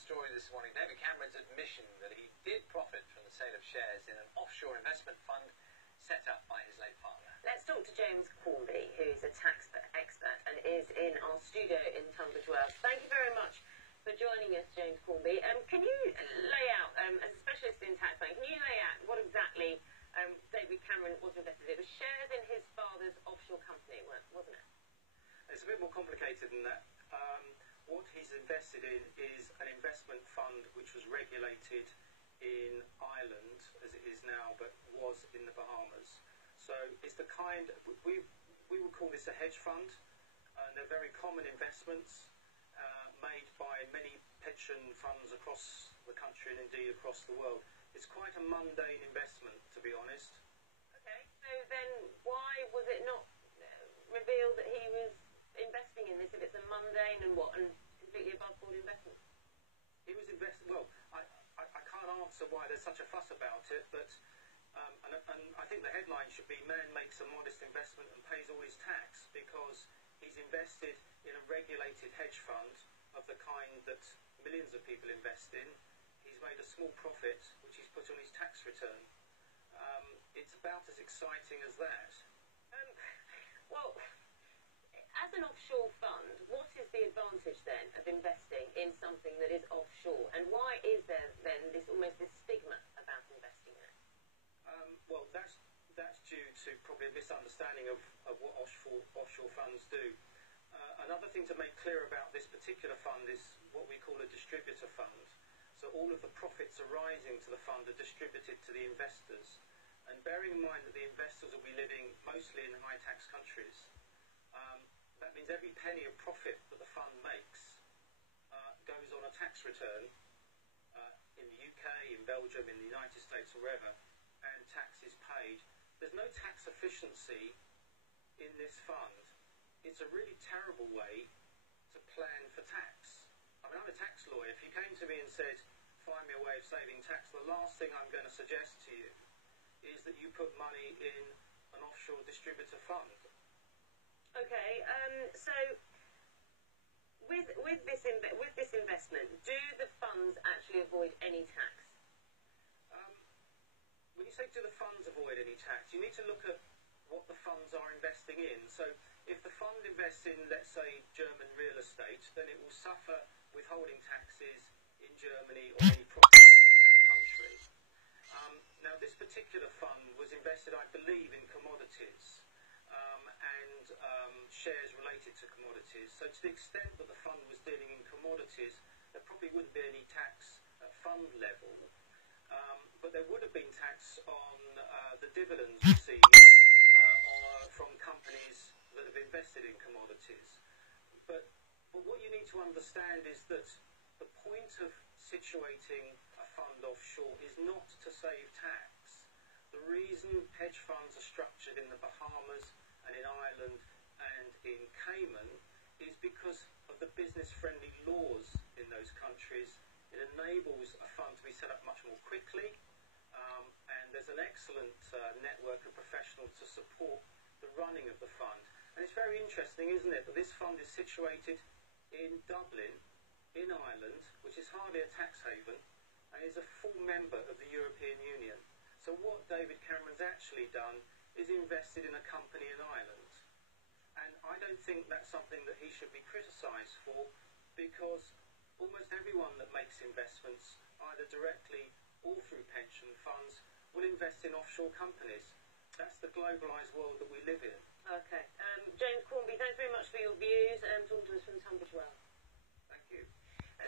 story this morning. David Cameron's admission that he did profit from the sale of shares in an offshore investment fund set up by his late father. Let's talk to James Cornby, who's a tax expert and is in our studio in Tunbridge Wells. Thank you very much for joining us, James Cornby. Can you lay out, as a specialist in tax planning, can you lay out what exactly David Cameron was invested in? It was shares in his father's offshore company, wasn't it? It's a bit more complicated than that. What he's invested in is an investment fund which was regulated in Ireland, as it is now, but was in the Bahamas. So it's the kind, we would call this a hedge fund, and they're very common investments made by many pension funds across the country and indeed across the world. It's quite a mundane investment, to be honest. Okay, so then why was it not revealed that he was investing in this if it's a mundane and completely above board investment? He was investing, well, I can't answer why there's such a fuss about it, but and I think the headline should be "Man makes a modest investment and pays all his tax," because he's invested in a regulated hedge fund of the kind that millions of people invest in. He's made a small profit which he's put on his tax return. It's about as exciting as that. Well, as an offshore fund, what is the advantage then of investing in something that is offshore, and why is there then this stigma about investing in it? Well, that's due to probably a misunderstanding of what offshore funds do. Another thing to make clear about this particular fund is what we call a distributor fund. So all of the profits arising to the fund are distributed to the investors. And bearing in mind that the investors will be living mostly in high tax countries, that means every penny of profit that the fund makes goes on a tax return in the UK, in Belgium, in the United States, or wherever, and tax is paid. There's no tax efficiency in this fund. It's a really terrible way to plan for tax. I mean, I'm a tax lawyer. If you came to me and said, find me a way of saving tax, the last thing I'm going to suggest to you is that you put money in an offshore distributor fund. Okay, so with this investment, do the funds actually avoid any tax? When you say do the funds avoid any tax, you need to look at what the funds are investing in. So if the fund invests in, let's say, German real estate, then it will suffer withholding taxes in Germany or any profit made in that country. Now, this particular fund was invested, I believe, in commodities and shares related to commodities. So to the extent that the fund was dealing in commodities, there probably wouldn't be any tax at fund level. But there would have been tax on the dividends received from companies that have invested in commodities. But what you need to understand is that the point of situating a fund offshore is not to save tax. The reason hedge funds are structured in the Bahamas and in Ireland and in Cayman is because of the business-friendly laws in those countries. It enables a fund to be set up much more quickly, and there's an excellent network of professionals to support the running of the fund. And it's very interesting, isn't it, that this fund is situated in Dublin, in Ireland, which is hardly a tax haven, and is a full member of the European Union. So what David Cameron's actually done is invested in a company in Ireland. And I don't think that's something that he should be criticised for, because almost everyone that makes investments, either directly or through pension funds, will invest in offshore companies. That's the globalised world that we live in. Okay. James Cornby, thanks very much for your views and talking to us from Tunbridge Wells. Thank you.